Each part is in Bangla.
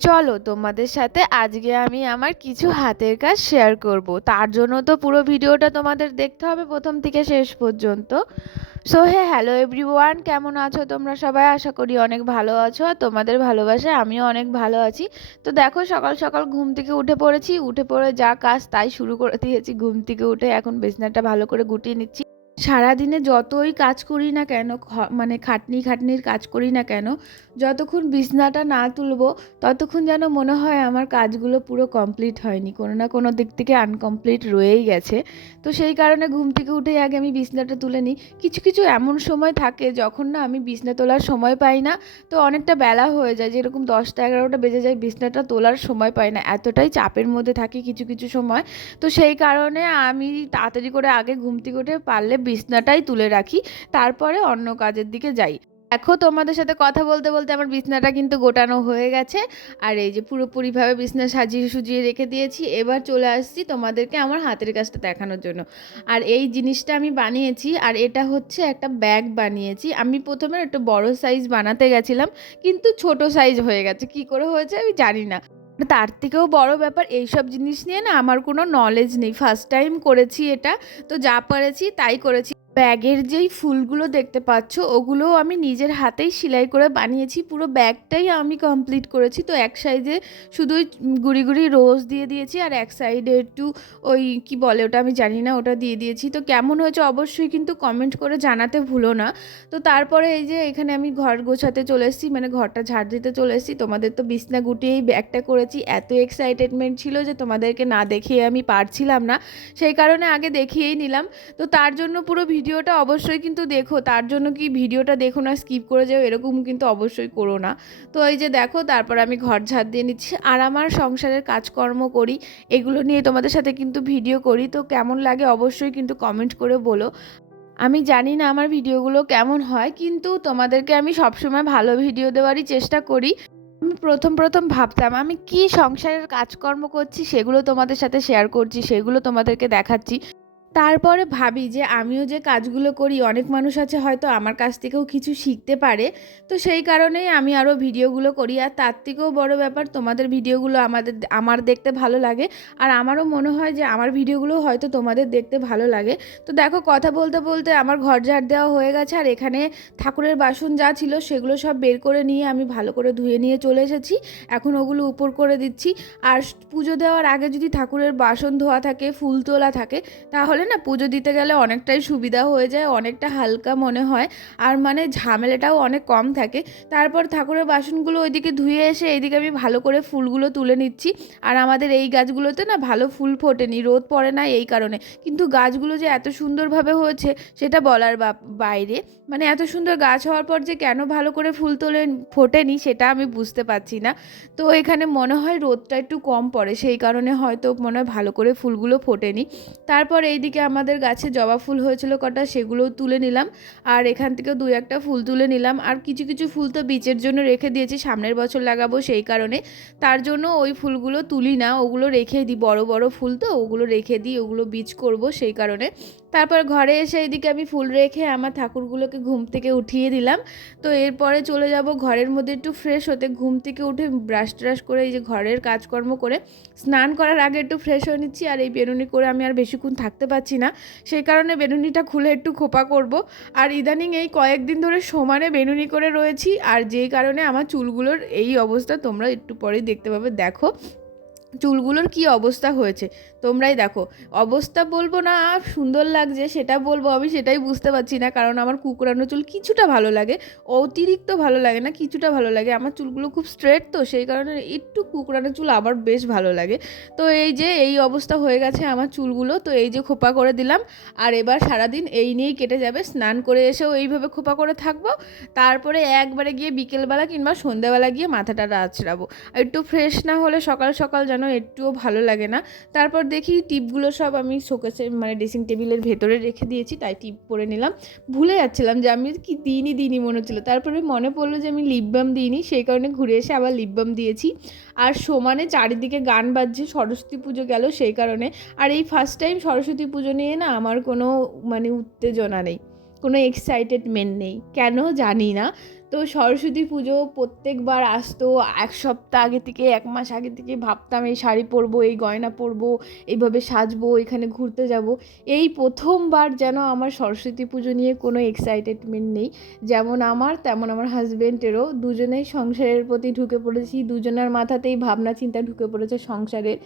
চলো তোমাদের সাথে আজকে আমি আমার কিছু হাতের কাজ শেয়ার করব। তার জন্য তো পুরো ভিডিওটা তোমাদের দেখতে হবে প্রথম থেকে শেষ পর্যন্ত। সো হে হ্যালো এভরিওয়ান কেমন আছো তোমরা সবাই? আশা করি অনেক ভালো আছো। আর তোমাদের ভালোবাসায় আমিও অনেক ভালো আছি। তো দেখো, সকাল সকাল ঘুম থেকে উঠে পড়েছি। উঠে পড়ে যা কাজ, তাই শুরু করে দিয়েছি। ঘুম থেকে উঠে এখন বিছনাটা ভালো করে গুটিয়ে নিচ্ছি। সারাদিনে যতই কাজ করি না কেন মানে খাটনি খাটনির কাজ করি না কেন, যতক্ষণ বিছনাটা না তুলবো, ততক্ষণ যেন মনে হয় আমার কাজগুলো পুরো কমপ্লিট হয়নি। কোনো না কোনো দিক থেকে আনকমপ্লিট রয়েই গেছে। তো সেই কারণে ঘুম থেকে উঠেই আগে আমি বিছনাটা তুলে নিই। কিছু কিছু এমন সময় থাকে যখন না আমি বিছনা তোলার সময় পাই না, তো অনেকটা বেলা হয়ে যায়। যেরকম দশটা এগারোটা বেজে যায়, বিছনাটা তোলার সময় পাই না। এতটাই চাপের মধ্যে থাকি কিছু কিছু সময়। তো সেই কারণে আমি তাড়াতাড়ি করে আগে ঘুম থেকে উঠে পারলে বিছনাটাই তুলে রাখি, তারপরে অন্য কাজের দিকে যাই। দেখো তোমাদের সাথে কথা বলতে বলতে আমার বিছনাটা কিন্তু গোটানো হয়ে গেছে। আর এই যে পুরোপুরিভাবে বিছনা সাজিয়ে সুজিয়ে রেখে দিয়েছি, এবার চলে আসছি তোমাদেরকে আমার হাতের কাজটা দেখানোর জন্য। আর এই জিনিসটা আমি বানিয়েছি, আর এটা হচ্ছে একটা ব্যাগ বানিয়েছি। আমি প্রথমে একটু বড় সাইজ বানাতে গেছিলাম, কিন্তু ছোট সাইজ হয়ে গেছে। কি করে হয়েছে আমি জানি না। তার থেকেও বড় ব্যাপার, এইসব জিনিস নিয়ে না আমার কোনো নলেজ নেই। ফার্স্ট টাইম করেছি এটা, তো যা পারেছি তাই করেছি। ব্যাগের যেই ফুলগুলো দেখতে পাচ্ছ, ওগুলোও আমি নিজের হাতেই সেলাই করে বানিয়েছি। পুরো ব্যাগটাই আমি কমপ্লিট করেছি। তো এক সাইডে শুধু গুড়ি গুড়ি রোজ দিয়ে দিয়েছি আর এক সাইডে একটু ওই কি বলে ওটা আমি জানি না, ওটা দিয়ে দিয়েছি। তো কেমন হয়েছে অবশ্যই কিন্তু কমেন্ট করে জানাতে ভুলো না। তো তারপরে এই যে এখানে আমি ঘর গোছাতে চলে এসেছি মানে ঘরটা ঝাড় দিতে চলে এসেছি। তোমাদের তো বিছনা গুটিয়েই ব্যাগটা করেছি। এত এক্সাইটেডমেন্ট ছিল যে তোমাদেরকে না দেখিয়ে আমি পারছিলাম না। সেই কারণে আগে দেখিয়েই নিলাম। তো তার জন্য পুরো ভিডিওটা অবশ্যই কিন্তু দেখো। তার জন্য কি ভিডিওটা দেখো না স্কিপ করে যাও, এরকম কিন্তু অবশ্যই করো না। তো এই যে দেখো, তারপর আমি ঘর ঝাড় দিয়ে নিচ্ছি। আর আমার সংসারের কাজকর্ম করি, এগুলো নিয়ে তোমাদের সাথে কিন্তু ভিডিও করি। তো কেমন লাগে অবশ্যই কিন্তু কমেন্ট করে বলো। আমি জানি না আমার ভিডিওগুলো কেমন হয়, কিন্তু তোমাদেরকে আমি সবসময় ভালো ভিডিও দেওয়ারই চেষ্টা করি। আমি প্রথম প্রথম ভাবতাম, আমি কি সংসারের কাজকর্ম করছি, সেগুলো তোমাদের সাথে শেয়ার করছি, সেগুলো তোমাদেরকে দেখাচ্ছি। তারপরে ভাবি যে আমিও যে কাজগুলো করি, অনেক মানুষ আছে হয়তো আমার কাছ থেকেও কিছু শিখতে পারে। তো সেই কারণেই আমি আরও ভিডিওগুলো করি। আর তার থেকেও বড় ব্যাপার, তোমাদের ভিডিওগুলো আমাদের আমার দেখতে ভালো লাগে। আর আমারও মনে হয় যে আমার ভিডিওগুলো হয়তো তোমাদের দেখতে ভালো লাগে। তো দেখো, কথা বলতে বলতে আমার ঘর ঝাড় দেওয়া হয়ে গেছে। আর এখানে ঠাকুরের বাসন যা ছিল সেগুলো সব বের করে নিয়ে আমি ভালো করে ধুয়ে নিয়ে চলে এসেছি। এখন ওগুলো উপর করে দিচ্ছি। আর পুজো দেওয়ার আগে যদি ঠাকুরের বাসন ধোয়া থাকে, ফুল তোলা থাকে, তাহলে না, পুজো দিতে গেলে অনেকটাই সুবিধা হয়ে যায়, অনেকটা হালকা মনে হয়। আর মানে ঝামেলাটাও অনেক কম থাকে। তারপর ঠাকুরের বাসনগুলো ওইদিকে ধুয়ে এসে এইদিকে আমি ভালো করে ফুলগুলো তুলে নিচ্ছি। আর আমাদের এই গাছগুলোতে না ভালো ফুল ফোটেনি, রোদ পড়ে না এই কারণে। কিন্তু গাছগুলো যে এত সুন্দরভাবে হয়েছে, সেটা বলার বাইরে। মানে এত সুন্দর গাছ হওয়ার পর যে কেন ভালো করে ফুল তোলে ফোটেনি, সেটা আমি বুঝতে পারছি না। তো এখানে মনে হয় রোদটা একটু কম পড়ে, সেই কারণে হয়তো মনে হয় ভালো করে ফুলগুলো ফোটেনি। তারপর এইদিকে আমাদের গাছে জবা ফুল হয়েছিল কটা, সেগুলোও তুলে নিলাম। আর এখান থেকে দুই একটা ফুল তুলে নিলাম। আর কিছু কিছু ফুল তো বীচের জন্য রেখে দিয়েছি, সামনের বছর লাগাবো সেই কারণে। তার জন্য ওই ফুলগুলো তুলি না, ওগুলো রেখে দিই। বড় বড় ফুল তো, ওগুলো রেখে দিই, ওগুলো বীজ করব সেই কারণে। তারপর ঘরে এসে এইদিকে আমি ফুল রেখে আমার ঠাকুরগুলোকে ঘুম থেকে উঠিয়ে দিলাম। তো এরপরে চলে যাব ঘরের মধ্যে একটু ফ্রেশ হতে। ঘুম থেকে উঠে ব্রাশ ট্রাশ করে এই যে ঘরের কাজকর্ম করে স্নান করার আগে একটু ফ্রেশ হয়ে নিচ্ছি। আর এই বেরুনি করে আমি আর বেশিক্ষণ থাকতে পারছি না। সেই কারণে বেনুনিটা খুলে একটু খোপা করব। আর ইদানিং এই কয়েকদিন ধরে সমানে বেনুনি করে রয়েছি। আর যেই কারণে আমার চুলগুলোর এই অবস্থা তোমরা একটু পরেই দেখতে পাবে। দেখো চুলগুলোর কি অবস্থা হয়েছে? তোমরাই দেখো। অবস্থা বলব না, সুন্দর লাগছে, সেটা বলব আমি, সেটাই বুঝতে পারছি না। কারণ আমার কুকুরানো চুল কিছুটা ভালো লাগে, অতিরিক্ত ভালো লাগে না, কিছুটা ভালো লাগে। আমার চুলগুলো খুব স্ট্রেট তো, সেই কারণে একটু কুকুরানো চুল আবার বেশ ভালো লাগে। তো এই যে, এই অবস্থা হয়ে গেছে আমার চুলগুলো, তো এই যে খোপা করে দিলাম। আর এবার সারাদিন এই নিয়েই কেটে যাবে, স্নান করে এসেও এইভাবে খোপা করে থাকব। তারপরে একবারে গিয়ে বিকেলবেলা কিংবা সন্ধ্যাবেলা গিয়ে মাথাটা আঁচড়াবো। একটু ফ্রেশ না হলে সকাল সকাল যেন একটুও ভালো লাগে না। তারপর দেখি টিপগুলো সব আমি শোকেসে মানে ড্রেসিং টেবিলের ভেতরে রেখে দিয়েছি, তাই টিপ পরে নিলাম। ভুলে যাচ্ছিলাম যে আমি কি দিইনি দিইনি মনে হচ্ছিল। তারপরে মনে পড়ল যে আমি লিপ বাম দিইনি, সেই কারণে ঘুরে এসে আবার লিপ বাম দিয়েছি। আর সমানে চারিদিকে গান বাজছে, সরস্বতী পুজো গেল সেই কারণে। আর এই ফার্স্ট টাইম সরস্বতী পুজো নিয়ে না আমার কোনো মানে উত্তেজনা নেই। কোনো এক্সাইটেডমেন্ট নেই। কেন জানি না। তো সরস্বতী পুজো প্রত্যেকবার আসতো, এক সপ্তাহ আগে থেকে, এক মাস আগে থেকে ভাবতাম এই শাড়ি পরবো, এই গয়না পরবো, এইভাবে সাজবো, এখানে ঘুরতে যাব। এই প্রথমবার যেন আমার সরস্বতী পুজো নিয়ে কোনো এক্সাইটেডমেন্ট নেই। যেমন আমার, তেমন আমার হাজব্যান্ডেরও দুজনেই সংসারের প্রতি ঢুকে পড়েছি, দুজনের মাথাতেই ভাবনা চিন্তা ঢুকে পড়েছে সংসারের।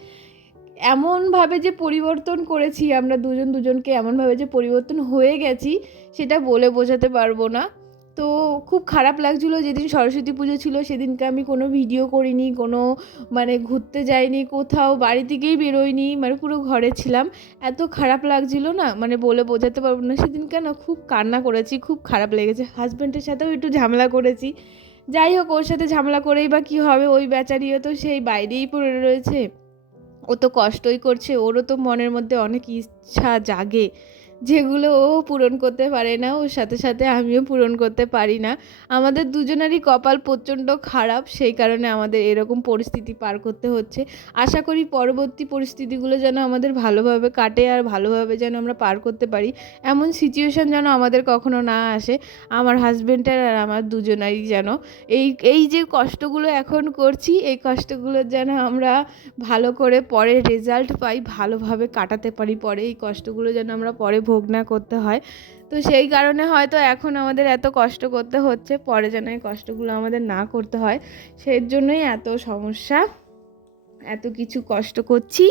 এমনভাবে যে পরিবর্তন করেছি, আমরা দুজন দুজনকে এমনভাবে যে পরিবর্তন হয়ে গেছি, সেটা বলে বোঝাতে পারব না। তো খুব খারাপ লাগছিল যেদিন সরস্বতী পুজো ছিল, সেদিনকে আমি কোনো ভিডিও করিনি, কোনো মানে ঘুরতে যাইনি, কোথাও বাড়ি থেকেই বেরোইনি মানে পুরো ঘরে ছিলাম। এত খারাপ লাগছিল না মানে বলে বোঝাতে পারব না। সেদিনকে না খুব কান্না করেছি, খুব খারাপ লেগেছে। হাজব্যান্ডের সাথেও একটু ঝামেলা করেছি। যাই হোক, ওর সাথে ঝামেলা করেই বা কী হবে, ওই বেচারিও তো সেই বাইরেই পড়ে রয়েছে। ও তো কষ্টই করছে ওরও তো মনের মধ্যে অনেক ইচ্ছা জাগে। যেগুলো ও পূরণ করতে পারে না, ওর সাথে সাথে আমিও পূরণ করতে পারি না। আমাদের দুজনেরই কপাল প্রচণ্ড খারাপ, সেই কারণে আমাদের এরকম পরিস্থিতি পার করতে হচ্ছে। আশা করি পরবর্তী পরিস্থিতিগুলো যেন আমাদের ভালোভাবে কাটে আর ভালোভাবে যেন আমরা পার করতে পারি। এমন সিচুয়েশান যেন আমাদের কখনো না আসে। আমার হাজব্যান্ডের আর আমার দুজনারই যেন। এই এই যে কষ্টগুলো এখন করছি, এই কষ্টগুলো যেন আমরা ভালো করে পরে রেজাল্ট পাই, ভালোভাবে কাটাতে পারি পরে, এই কষ্টগুলো যেন আমরা পরে ভোগ না করতে হয়। তো সেই কারণে হয়তো এখন আমাদের এত কষ্ট করতে হচ্ছে, পরে যেন এই কষ্টগুলো আমাদের না করতে হয়। সেই জন্যই এত সমস্যা, এত কিছু কষ্ট করছি।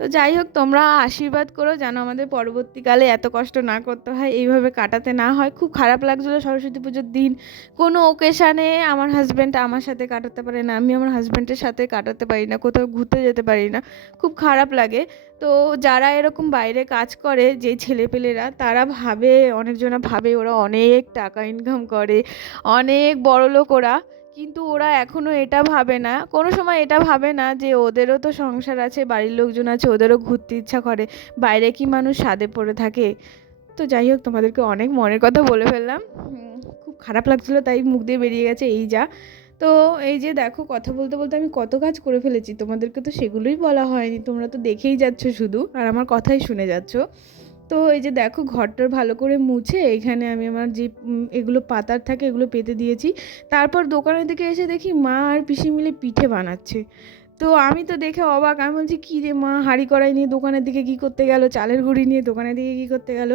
তো যাই হোক, তোমরা আশীর্বাদ করো যেন আমাদের পরবর্তীকালে এত কষ্ট না করতে হয়, এইভাবে কাটাতে না হয়। খুব খারাপ লাগছিল সরস্বতী পুজোর দিন। কোনো ওকেশানে আমার হাজব্যান্ড আমার সাথে কাটাতে পারে না, আমি আমার হাজব্যান্ডের সাথে কাটাতে পারি না, কোথাও ঘুরতে যেতে পারি না। খুব খারাপ লাগে। তো যারা এরকম বাইরে কাজ করে, যে ছেলেপেলেরা, তারা ভাবে, অনেকজনা ভাবে ওরা অনেক টাকা ইনকাম করে, অনেক বড়লোক ওরা, কিন্তু ওরা এখনও এটা ভাবে না। কোনো সময় এটা ভাবে না যে ওদেরও তো সংসার আছে, বাড়ির লোকজন আছে, ওদেরও ঘুরতে ইচ্ছা করে, বাইরে কি মানুষ স্বাদে পড়ে থাকে? তো যাই হোক, তোমাদেরকে অনেক মনের কথা বলে ফেললাম। খুব খারাপ লাগছিল, তাই মুখ দিয়ে বেরিয়ে গেছে, এই যা। তো এই যে দেখো কথা বলতে বলতে আমি কত কাজ করে ফেলেছি, তোমাদেরকে তো সেগুলোই বলা হয়নি, তোমরা তো দেখেই যাচ্ছ শুধু, আর আমার কথাই শুনে যাচ্ছ। তো এই যে দেখো ঘরটার ভালো করে মুছে, এখানে আমি আমার যে এগুলো পাতার থাকে এগুলো পেতে দিয়েছি। তারপর দোকানের দিকে এসে দেখি মা আর পিসি মিলে পিঠে বানাচ্ছে। তো আমি তো দেখে অবাক। আমি বলছি, কী রে মা, হাঁড়ি কড়াই নিয়ে দোকানের দিকে কী করতে গেল? চালের গুঁড়ি নিয়ে দোকানের দিকে কী করতে গেল?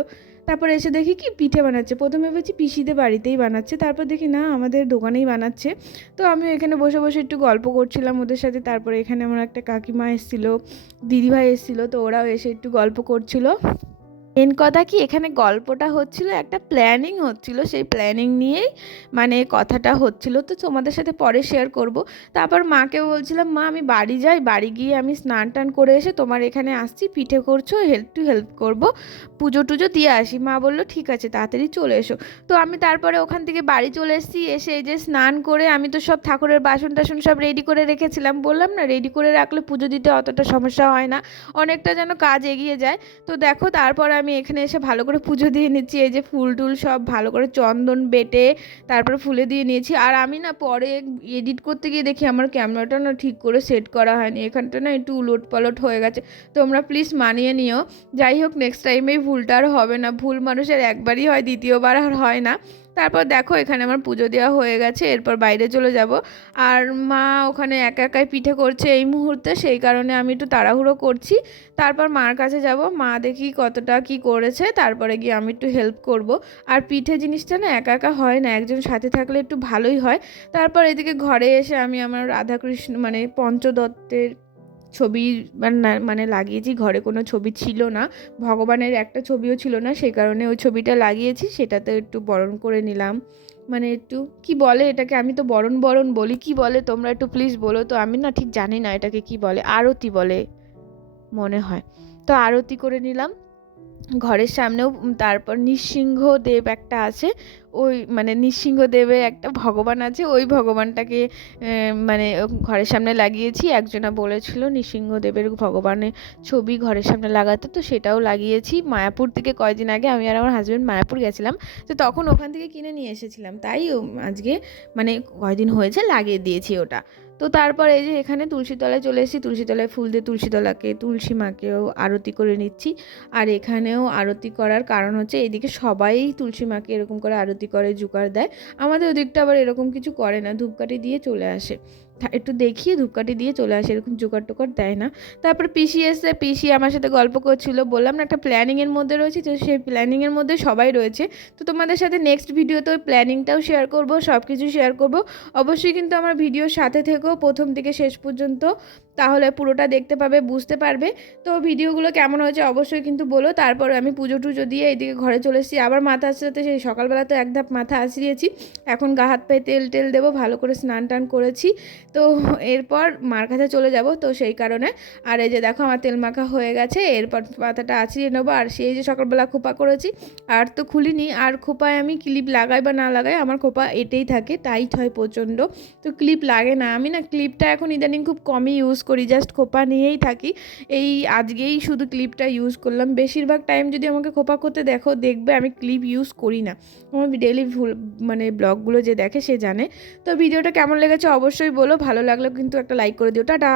তারপর এসে দেখি কি পিঠে বানাচ্ছে। প্রথমে ভেবেছি পিসিদের বাড়িতেই বানাচ্ছে। তারপর দেখি, না, আমাদের দোকানেই বানাচ্ছে। তো আমি এখানে বসে বসে একটু গল্প করছিলাম ওদের সাথে। তারপরে এখানে আমার একটা কাকিমা এসেছিল, দিদিভাই এসেছিল, তো ওরাও এসে একটু গল্প করছিল। মেন কথা কি, এখানে গল্পটা হচ্ছিল, একটা প্ল্যানিং হচ্ছিল, সেই প্ল্যানিং নিয়েই মানে কথাটা হচ্ছিল। তো তোমাদের সাথে পরে শেয়ার করব। তারপর মাকে বলছিলাম, মা, আমি বাড়ি যাই, বাড়ি গিয়ে আমি স্নান টান করে এসে তোমার এখানে আসছি, পিঠে করছ হেল্প টু হেল্প করব, পুজো টুজো দিয়ে আসি। মা বলল, ঠিক আছে, তাড়াতাড়ি চলে এসো। তো আমি তারপরে ওখান থেকে বাড়ি চলে এসেছি, এসে এই যে স্নান করে আমি তো সব ঠাকুরের বাসন টাসন সব রেডি করে রেখেছিলাম। বললাম, না রেডি করে রাখলে পুজো দিতে অতটা সমস্যা হয় না, অনেকটা যেন কাজ এগিয়ে যায়। তো দেখো, তারপর আমি এখানে এসে ভালো করে পুজো দিয়ে নিচ্ছি। এই যে ফুল টুল সব ভালো করে চন্দন বেটে তারপরে ফুলে দিয়ে নিয়েছি। আর আমি না পরে এডিট করতে গিয়ে দেখি আমার ক্যামেরাটা না ঠিক করে সেট করা হয়নি। এখানটা না একটু উলট পালট হয়ে গেছে। তোমরা প্লিজ মানিয়ে নিও। যাই হোক নেক্সট টাইমেই এই ভুলটা আর হবে না। ভুল মানুষের একবারই হয়, দ্বিতীয়বার আর হয় না। তারপর দেখো এখানে আমার পুজো দেওয়া হয়ে গেছে, এরপর বাইরে চলে যাব। আর মা ওখানে একা একাই পিঠে করছে এই মুহূর্তে, সেই কারণে আমি একটু তাড়াহুড়ো করছি। তারপর মার কাছে যাব, মা দেখি কতটা কি করেছে, তারপরে গিয়ে আমি একটু হেল্প করব। আর পিঠে জিনিসটা না একা একা হয় না, একজন সাথে থাকলে একটু ভালোই হয়। তারপর এদিকে ঘরে এসে আমি আমার রাধাকৃষ্ণ মানে পঞ্চদত্তের ছবি মানে লাগিয়েছি, ঘরে কোনো ছবি ছিল না। ভগবানের একটা ছবিও ছিল না সেই কারণে ওই ছবিটা লাগিয়েছি, সেটাতে একটু বরণ করে নিলাম। মানে একটু, কি বলে এটাকে? আমি তো বরণ বরণ বলি, কি বলে তোমরা একটু প্লিজ বলো? তো আমি না ঠিক জানি না এটাকে কি বলে, আরতি বলে মনে হয়। তো আরতি করে নিলাম। ঘরের সামনেও তারপর নৃসিংহ দেব একটা আছে। ওই মানে নৃসিংহ দেবের একটা ভগবান আছে। ওই ভগবানটাকে মানে ঘরের সামনে লাগিয়েছি। একজনা বলেছিল নৃসিংহ দেবের ভগবানের ছবি ঘরের সামনে লাগাতে। তো সেটাও লাগিয়েছি। মায়াপুর থেকে কয়দিন আগে আমি আর আমার হাজব্যান্ড মায়াপুর গেছিলাম। তো তখন ওখান থেকে কিনে নিয়ে এসেছিলাম। তাই আজকে মানে কয়দিন হয়েছে লাগিয়ে দিয়েছি ওটা। তো তারপরে এই যে এখানে তুলসীতলায় চলে এসেছি। তুলসী তলায় ফুল দিয়ে তুলসীতলাকে তুলসী মাকেও আরতি করে নিচ্ছি। আর এখানেও আরতি করার কারণ হচ্ছে এদিকে সবাই তুলসী মাকে এরকম করে আরতি করে জুকার দেয়। আমাদের ওদিকটা আবার এরকম কিছু করে না, ধূপকাঠি দিয়ে চলে আসে। একটু দেখিয়ে ধূপকাঠি দিয়ে চলে আসে, এরকম জোগাড় টোকার দেয় না। তারপর পিসি এসে, পিসি আমার সাথে গল্প করছিল, বললাম না, একটা প্ল্যানিংয়ের মধ্যে রয়েছে, তো সেই প্ল্যানিংয়ের মধ্যে সবাই রয়েছে। তো তোমাদের সাথে নেক্সট ভিডিওতে ওই প্ল্যানিংটাও শেয়ার করব সব কিছু শেয়ার করব। অবশ্যই কিন্তু আমার ভিডিওর সাথে থেকেও প্রথম থেকে শেষ পর্যন্ত। তাহলে পুরোটা দেখতে পাবে, বুঝতে পারবে। তো ভিডিওগুলো কেমন হয়েছে অবশ্যই কিন্তু বলো। তারপর আমি পুজো টুজো দিয়ে এইদিকে ঘরে চলে এসেছি। আবার মাথা আসতে সেই সকালবেলা তো এক ধাপ মাথা আসিয়েছি। এখন গা হাত পায়ে তেল টেল দেবো, ভালো করে স্নান টান করেছি। তো এরপর মার কাছে চলে যাব, তো সেই কারণে। আর এই যে দেখো আমার তেল মাখা হয়ে গেছে, এরপর মাথাটা আছড়িয়ে নেব। আর সেই যে সকালবেলা খোপা করেছি, আর তো খুলিনি। আর খোপায় আমি ক্লিপ লাগাই বা না লাগাই, আমার খোপা এটেই থাকে, টাইট হয় প্রচণ্ড। তো ক্লিপ লাগে না। আমি না ক্লিপটা এখন ইদানিং খুব কমই ইউজ করি জাস্ট খোপা নিয়েই থাকি। এই আজকেই শুধু ক্লিপটা ইউজ করলাম। বেশিরভাগ টাইম যদি আমাকে খোপা করতে দেখো, দেখবে আমি ক্লিপ ইউজ করি না। আমার ডেলি ভুল মানে ব্লগগুলো যে দেখে সে জানে। তো ভিডিওটা কেমন লেগেছে অবশ্যই বলো। ভালো লাগল কিন্তু একটা লাইক করে দিও। টাটা!